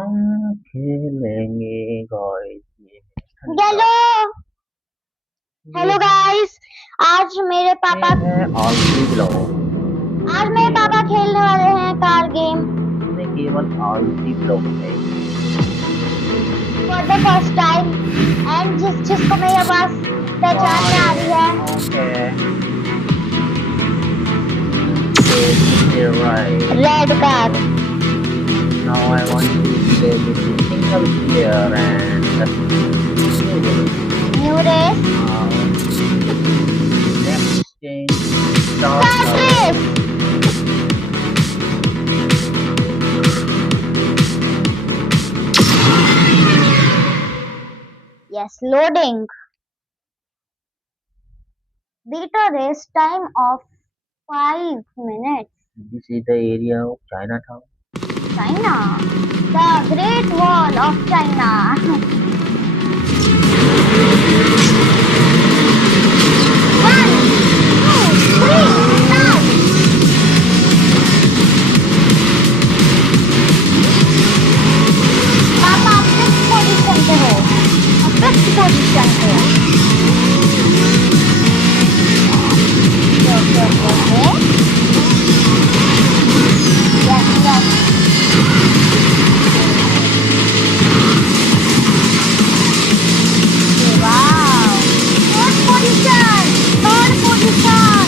हम खेलेंगे गाइस ये ठंडा। हेलो ये हेलो गाइस। आज मेरे ये पापा है आलसी ब्लॉग। आज मेरे पापा खेलने वाले हैं कार गेम ये केवल आलसी ब्लॉग है। For the first time. And जिसको मेरी आवाज पहचान में आ रही है, okay right. Red car. Now I want to play with the single player and new race, next change start car race. Yes, loading. Beat a race time of 5 minutes। This is the area of Chinatown. China, the Great Wall of China। One, two, three, start। पापा आप fifth position पे हो, fifth position पे हो। Okay okay okay, yes yes. Wow, fourth position, third position.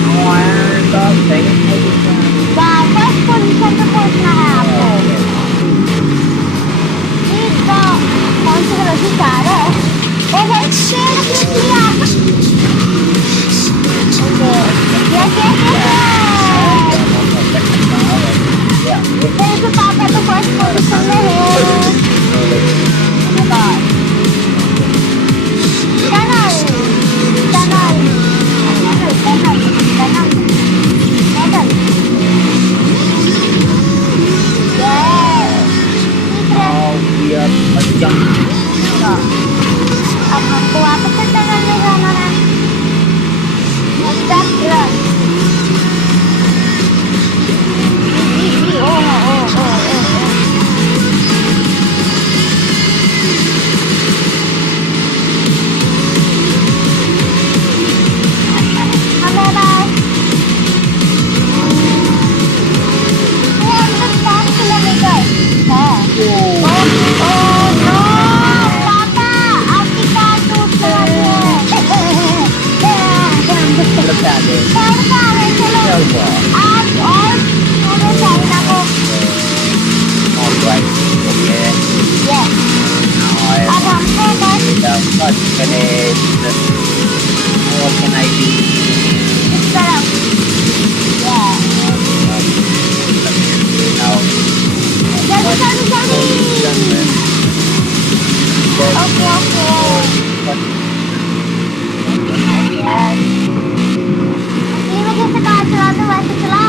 Now I am the second position. First position पे पहुंचना है आपको। कौन सी कलर की कार है? ओ भाई पेड़ खींच लिया। Okay, yes yes yes. मेरे से पापा तो फर्स्ट पोजीशन में है। Oh my God। Tunnel tunnel tunnel tunnel tunnel. Now we are jumping. अब हमको वापस से टनल में जाना है। Let's run। हमें बस 210 किलोमीटर है। ओह नो पापा, आपकी कार टूटने वाली है। लगता है आगे। थर्ड कार है, क्या चलो हुआ? आप और पूरे चाइना को। Alright, okay. Yes, Now I अब हमको बस the first finish. What can I do? इस तरफ। यस, Now, जल्दी जल्दी जल्दी। Okay okay, yes. असली में जैसे कार चलाते वैसे चला।